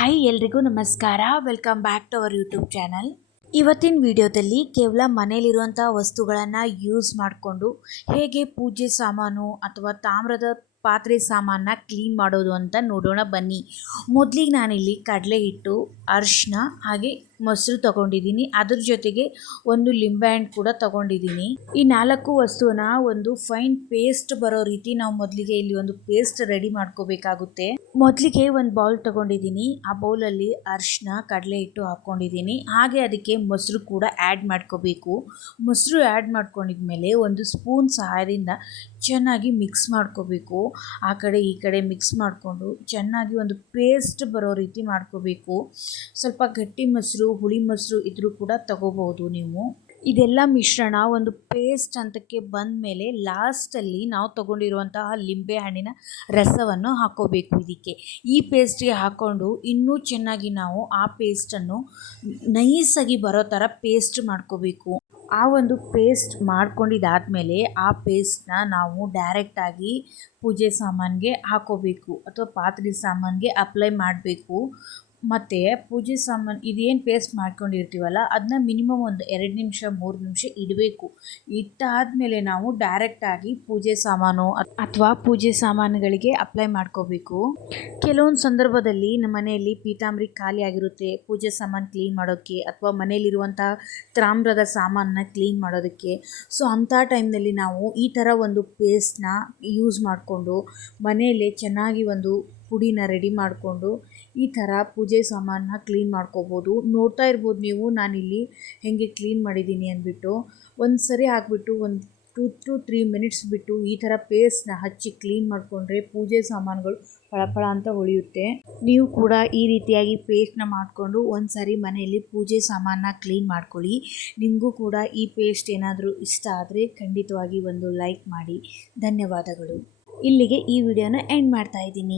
Hi ಎಲ್ರಿಗೂ ನಮಸ್ಕಾರ. Welcome back to our YouTube channel. ಇವತ್ತಿನ ವಿಡಿಯೋದಲ್ಲಿ ಕೇವಲ ಮನೆಯಲ್ಲಿರುವಂಥ ವಸ್ತುಗಳನ್ನು ಯೂಸ್ ಮಾಡಿಕೊಂಡು ಹೇಗೆ ಪೂಜೆ ಸಾಮಾನು ಅಥವಾ ತಾಮ್ರದ ಪಾತ್ರೆ ಸಾಮಾನ ಕ್ಲೀನ್ ಮಾಡೋದು ಅಂತ ನೋಡೋಣ ಬನ್ನಿ. ಮೊದಲಿಗೆ ನಾನಿಲ್ಲಿ ಕಡಲೆ ಹಿಟ್ಟು, ಅರಿಶಿನ ಹಾಗೆ ಮೊಸರು ತಗೊಂಡಿದ್ದೀನಿ. ಅದ್ರ ಜೊತೆಗೆ ಒಂದು ಲಿಂಬೆಹಣ್ಣು ಕೂಡ ತಗೊಂಡಿದ್ದೀನಿ. ಈ 4 ವಸ್ತುವನ್ನ ಒಂದು ಫೈನ್ ಪೇಸ್ಟ್ ಬರೋ ರೀತಿ ನಾವು ಮೊದಲಿಗೆ ಇಲ್ಲಿ ಒಂದು ಪೇಸ್ಟ್ ರೆಡಿ ಮಾಡ್ಕೋಬೇಕಾಗುತ್ತೆ. ಮೊದಲಿಗೆ ಒಂದು ಬೌಲ್ ತಗೊಂಡಿದ್ದೀನಿ. ಆ ಬೌಲಲ್ಲಿ ಅರಿಶಿನ, ಕಡಲೆ ಹಿಟ್ಟು ಹಾಕ್ಕೊಂಡಿದ್ದೀನಿ. ಹಾಗೆ ಅದಕ್ಕೆ ಮೊಸರು ಕೂಡ ಆ್ಯಡ್ ಮಾಡ್ಕೋಬೇಕು. ಮೊಸರು ಆ್ಯಡ್ ಮಾಡ್ಕೊಂಡಿದ್ಮೇಲೆ ಒಂದು ಸ್ಪೂನ್ ಸಹಾಯದಿಂದ ಚೆನ್ನಾಗಿ ಮಿಕ್ಸ್ ಮಾಡ್ಕೋಬೇಕು. ಆ ಕಡೆ ಈ ಕಡೆ ಮಿಕ್ಸ್ ಮಾಡಿಕೊಂಡು ಚೆನ್ನಾಗಿ ಒಂದು ಪೇಸ್ಟ್ ಬರೋ ರೀತಿ ಮಾಡ್ಕೋಬೇಕು. ಸ್ವಲ್ಪ ಗಟ್ಟಿ ಮೊಸರು, ಹುಳಿ ಮೊಸರು ಇದ್ರೂ ಕೂಡ ತಗೋಬಹುದು ನೀವು. ಇದೆಲ್ಲ ಮಿಶ್ರಣ ಒಂದು ಪೇಸ್ಟ್ ಹಂತಕ್ಕೆ ಬಂದ ಮೇಲೆ ಲಾಸ್ಟಲ್ಲಿ ನಾವು ತಗೊಂಡಿರುವಂತಹ ಲಿಂಬೆ ಹಣ್ಣಿನ ರಸವನ್ನು ಹಾಕೋಬೇಕು. ಇದಕ್ಕೆ ಈ ಪೇಸ್ಟ್ಗೆ ಹಾಕ್ಕೊಂಡು ಇನ್ನೂ ಚೆನ್ನಾಗಿ ನಾವು ಆ ಪೇಸ್ಟನ್ನು ನೈಸಾಗಿ ಬರೋ ಥರ ಪೇಸ್ಟ್ ಮಾಡ್ಕೋಬೇಕು. ಆ ಒಂದು ಪೇಸ್ಟ್ ಮಾಡ್ಕೊಂಡಿದ್ದಾದಮೇಲೆ ಆ ಪೇಸ್ಟನ್ನ ನಾವು ಡೈರೆಕ್ಟಾಗಿ ಪೂಜೆ ಸಾಮಾನಿಗೆ ಹಾಕೋಬೇಕು ಅಥವಾ ಪಾತ್ರೆ ಸಾಮಾನಿಗೆ ಅಪ್ಲೈ ಮಾಡಬೇಕು. ಮತ್ತು ಪೂಜೆ ಸಾಮಾನು ಇದೇನು ಪೇಸ್ಟ್ ಮಾಡ್ಕೊಂಡಿರ್ತೀವಲ್ಲ ಅದನ್ನ ಮಿನಿಮಮ್ ಒಂದು 2 ನಿಮಿಷ 3 ನಿಮಿಷ ಇಡಬೇಕು. ಇಟ್ಟಾದಮೇಲೆ ನಾವು ಡೈರೆಕ್ಟಾಗಿ ಪೂಜೆ ಸಾಮಾನು ಅಥವಾ ಪೂಜೆ ಸಾಮಾನುಗಳಿಗೆ ಅಪ್ಲೈ ಮಾಡ್ಕೋಬೇಕು. ಕೆಲವೊಂದು ಸಂದರ್ಭದಲ್ಲಿ ನಮ್ಮ ಮನೆಯಲ್ಲಿ ಪೀತಾಂಬರಿ ಖಾಲಿ ಆಗಿರುತ್ತೆ ಪೂಜೆ ಸಾಮಾನು ಕ್ಲೀನ್ ಮಾಡೋಕ್ಕೆ ಅಥವಾ ಮನೆಯಲ್ಲಿರುವಂಥ ತಾಮ್ರದ ಸಾಮಾನನ್ನ ಕ್ಲೀನ್ ಮಾಡೋದಕ್ಕೆ. ಸೊ ಅಂಥ ಟೈಮ್ನಲ್ಲಿ ನಾವು ಈ ಥರ ಒಂದು ಪೇಸ್ಟ್ನ ಯೂಸ್ ಮಾಡಿಕೊಂಡು ಮನೆಯಲ್ಲೇ ಚೆನ್ನಾಗಿ ಒಂದು ಪುಡಿನ ರೆಡಿ ಮಾಡಿಕೊಂಡು ಈ ಥರ ಪೂಜೆ ಸಾಮಾನನ್ನ ಕ್ಲೀನ್ ಮಾಡ್ಕೋಬೋದು. ನೋಡ್ತಾ ಇರ್ಬೋದು ನೀವು ನಾನಿಲ್ಲಿ ಹೇಗೆ ಕ್ಲೀನ್ ಮಾಡಿದ್ದೀನಿ ಅಂದ್ಬಿಟ್ಟು. ಒಂದು ಸರಿ ಹಾಕ್ಬಿಟ್ಟು ಒಂದು 2 to 3 ಮಿನಿಟ್ಸ್ ಬಿಟ್ಟು ಈ ಥರ ಪೇಸ್ಟ್ನ ಹಚ್ಚಿ ಕ್ಲೀನ್ ಮಾಡಿಕೊಂಡ್ರೆ ಪೂಜೆ ಸಾಮಾನುಗಳು ಫಳಫಳ ಅಂತ ಹೊಳೆಯುತ್ತೆ. ನೀವು ಕೂಡ ಈ ರೀತಿಯಾಗಿ ಪೇಸ್ಟ್ನ ಮಾಡಿಕೊಂಡು ಒಂದು ಸಾರಿ ಮನೆಯಲ್ಲಿ ಪೂಜೆ ಸಾಮಾನನ್ನ ಕ್ಲೀನ್ ಮಾಡ್ಕೊಳ್ಳಿ. ನಿಮಗೂ ಕೂಡ ಈ ಪೇಸ್ಟ್ ಏನಾದರೂ ಇಷ್ಟ ಆದರೆ ಖಂಡಿತವಾಗಿ ಒಂದು ಲೈಕ್ ಮಾಡಿ. ಧನ್ಯವಾದಗಳು. ಇಲ್ಲಿಗೆ ಈ ವಿಡಿಯೋನ ಎಂಡ್ ಮಾಡ್ತಾ ಇದ್ದೀನಿ.